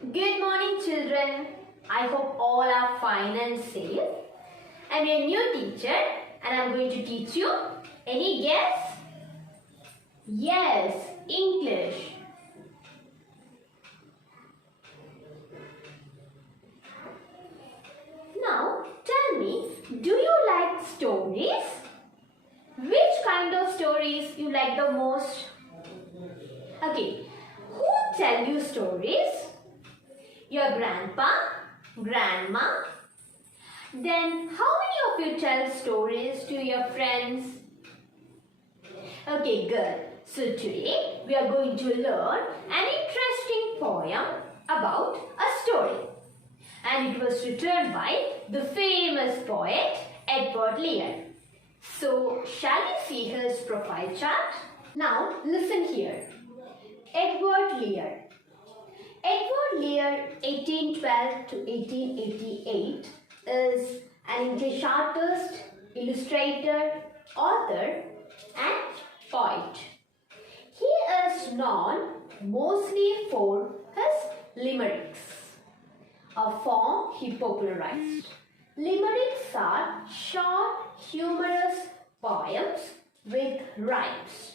Good morning, children. I hope all are fine and safe. I'm your new teacher and I'm going to teach you. Any guess? Yes, English. Now, tell me, do you like stories? Which kind of stories you like the most? Okay, who tell you stories? Your grandpa? Grandma? Then how many of you tell stories to your friends? Okay, good. So today we are going to learn an interesting poem about a story. And it was written by the famous poet Edward Lear. So shall we see his profile chart? Now listen here. Edward Lear. Edward Lear, 1812 to 1888, is an English artist, illustrator, author, and poet. He is known mostly for his limericks, a form he popularized. Limericks are short, humorous poems with rhymes.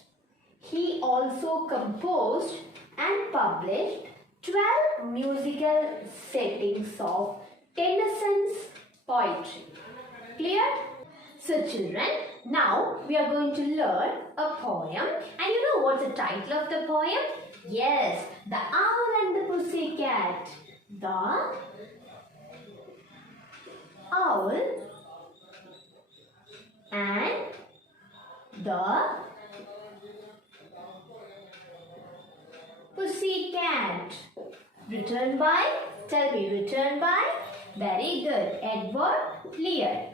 He also composed and published 12 musical settings of Tennyson's poetry. Clear? So children, now we are going to learn a poem. And you know what's the title of the poem? Yes, The Owl and the Pussycat. The Owl and the Pussycat. Written by, tell me, written by, very good, Edward Lear.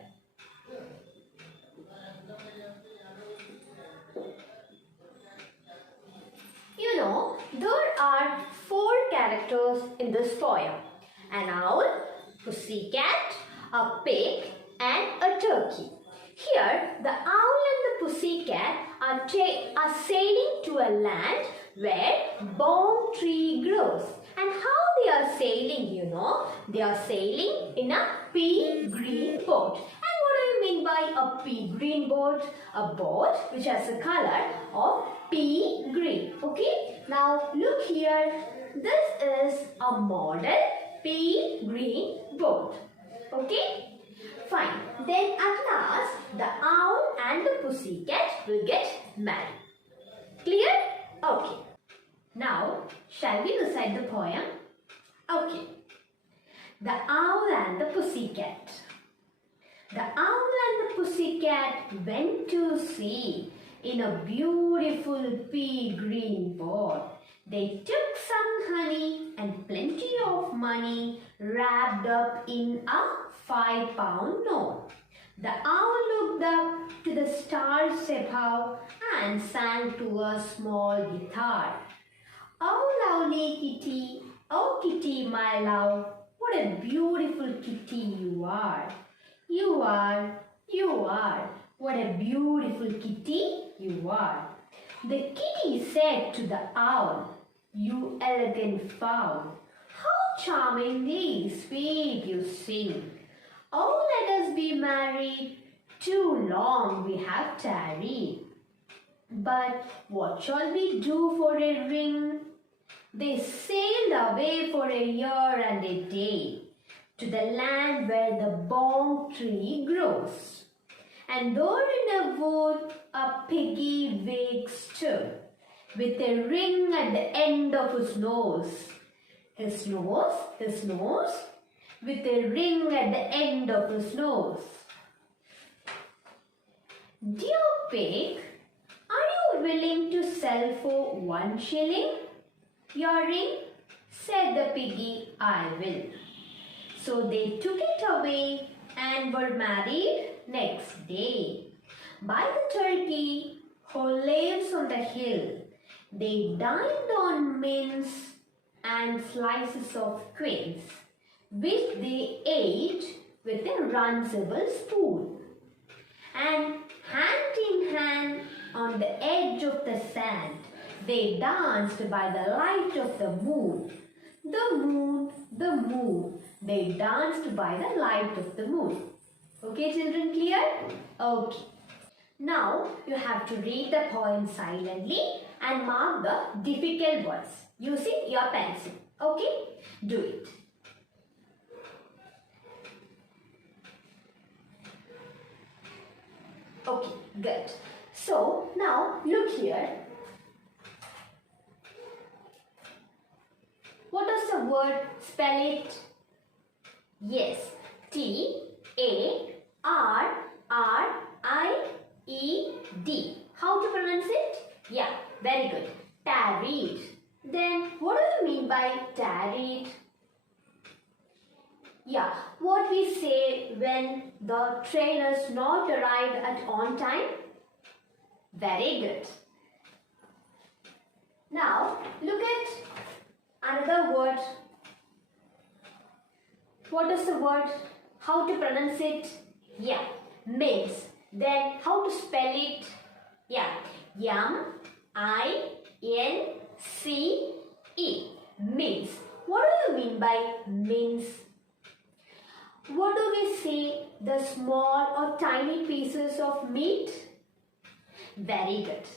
You know, there are 4 characters in this poem. An owl, pussycat, a pig and a turkey. Here, the owl and the pussycat are sailing to a land where balm tree grows. And how they are sailing, you know? They are sailing in a pea green boat. And what do you mean by a pea green boat? A boat which has a color of pea green. Okay? Now look here. This is a model pea green boat. Okay? Fine. Then at last, the owl and the pussycat will get married. Clear? Okay. Now, shall we recite the poem? Okay. The Owl and the Pussycat. The owl and the pussycat went to sea in a beautiful pea green boat. They took some honey and plenty of money wrapped up in a 5-pound note. The owl looked up to the stars above and sang to a small guitar. Oh, lovely kitty, oh kitty, my love, what a beautiful kitty you are. You are, what a beautiful kitty you are. The kitty said to the owl, you elegant fowl, how charmingly sweet you sing. Oh, let us be married, too long we have tarried. But what shall we do for a ring? They sailed away for a year and a day to the land where the balm tree grows. And there in a wood a piggy wig stood with a ring at the end of his nose. His nose, with a ring at the end of his nose. Dear pig, are you willing to sell for 1 shilling? Your ring? Said the piggy, I will. So they took it away and were married next day. By the turkey who lives on the hill, they dined on mince and slices of quince, which they ate with a runcible spoon. And hand in hand on the edge of the sand, they danced by the light of the moon. The moon the moon. They danced by the light of the moon. Okay, children, clear? Okay. Now you have to read the poem silently and mark the difficult words using your pencil. Okay? Do it. Okay, good. So now look here. What does the word spell it? Yes, T-A-R-R-I-E-D. How to pronounce it? Yeah, very good. Tarried. Then what do you mean by tarried? Yeah, what we say when the train is not arrived at on time? Very good. Now look at another word. What is the word? How to pronounce it? Yeah, mince. Then how to spell it? Yeah, M-I-N-C-E. Mince. What do you mean by mince? What do we say? The small or tiny pieces of meat? Very good.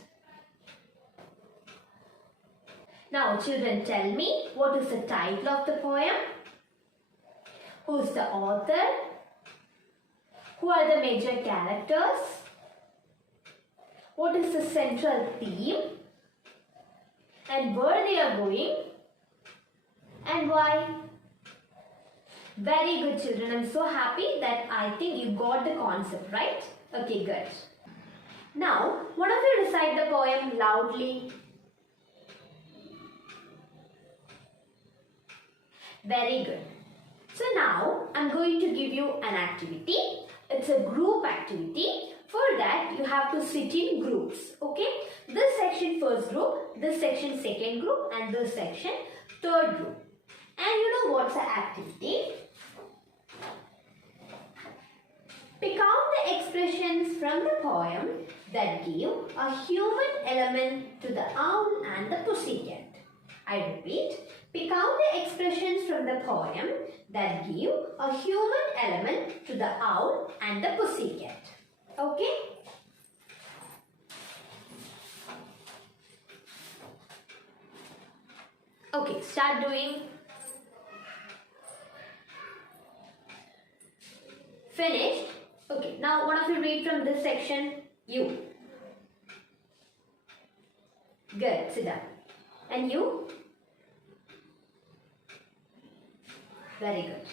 Now children, tell me, what is the title of the poem? Who is the author? Who are the major characters? What is the central theme? And where they are going? And why? Very good, children. I'm so happy that I think you got the concept, right? Okay, good. Now, one of you recite the poem loudly. Very good. So now, I'm going to give you an activity. It's a group activity. For that, you have to sit in groups. Okay? This section first group, this section second group, and this section third group. And you know what's the activity? Pick out the expressions from the poem that give a human element to the owl and the pussycat. I repeat, pick out the expressions from the poem that give a human element to the owl and the pussycat. Okay? Okay, start doing. Finished? Okay, now one of you read from this section. You. Good, sit down. And you? Very good.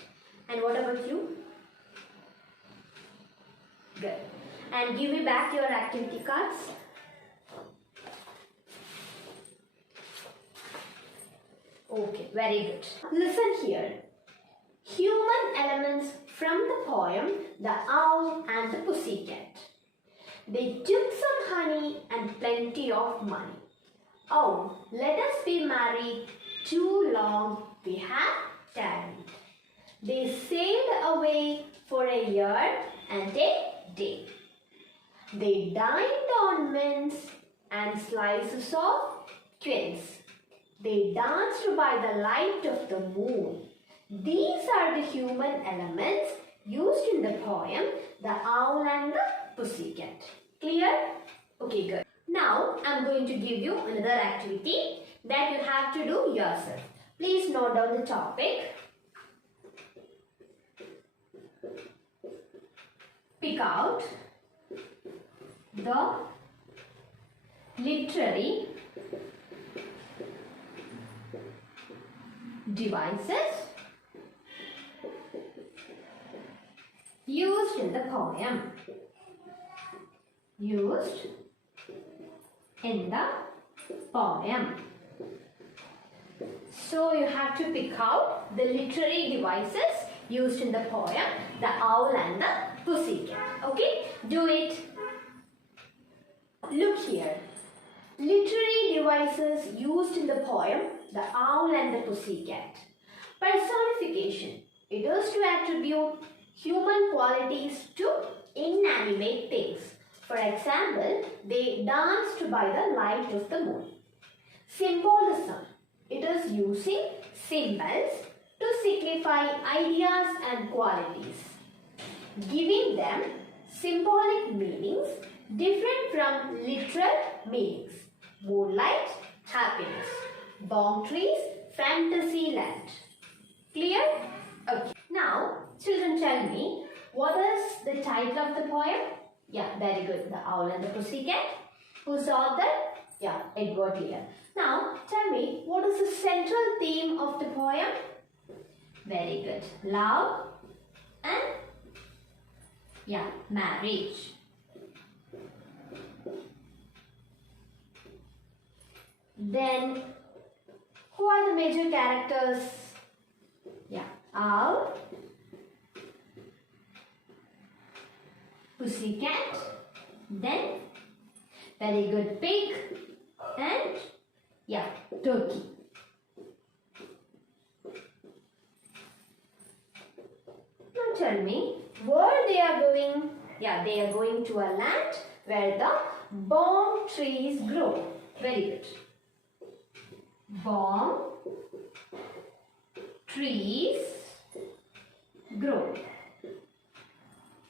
And what about you? Good. And give me back your activity cards. Okay, very good. Listen here. Human elements from the poem The Owl and the Pussycat. They took some honey and plenty of money. Oh, let us be married, too long we have tarried. They sailed away for a year and a day. They dined on mince and slices of quince. They danced by the light of the moon. These are the human elements used in the poem The Owl and the Pussycat. Clear? Okay, good. Now, I am going to give you another activity that you have to do yourself. Please note down the topic. Pick out the literary devices used in the poem. Used in the poem. So you have to pick out the literary devices used in the poem The Owl and the Pussycat. Okay, do it. Look here. Literary devices used in the poem The Owl and the Pussycat. Personification. It is to attribute human qualities to inanimate things. For example, they danced by the light of the moon. Symbolism. It is using symbols to signify ideas and qualities, giving them symbolic meanings different from literal meanings. Moonlight, happiness. Bong trees, fantasy land. Clear? Okay. Now, children, tell me, what is the title of the poem? Yeah, very good. The Owl and the Pussycat. Who's author? Yeah, Edward Lear. Now, tell me, what is the central theme of the poem? Very good. Love and, yeah, marriage. Then, who are the major characters? Yeah, Owl, Pussycat, then very good, pig, and yeah, turkey. Now tell me, where they are going? Yeah, they are going to a land where the bong trees grow. Very good. Bong trees grow.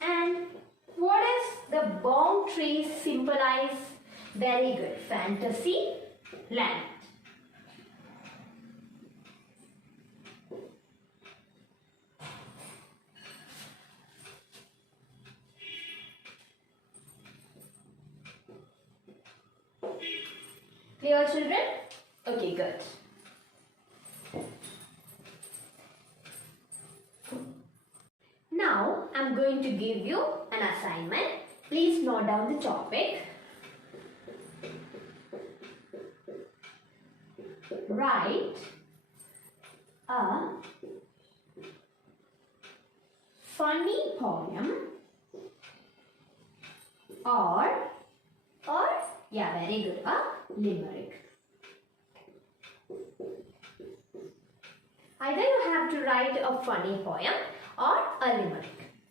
And what does the bong trees symbolize? Very good. Fantasy land. Clear, children? Okay, good. Now, I'm going to give you an assignment. Please note down the topic. Write a funny poem or yeah, very good, a limerick. Either you have to write a funny poem or a limerick.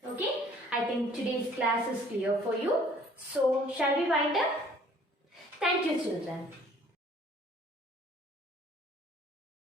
Okay? I think today's class is clear for you. So, shall we wind up? Thank you, children.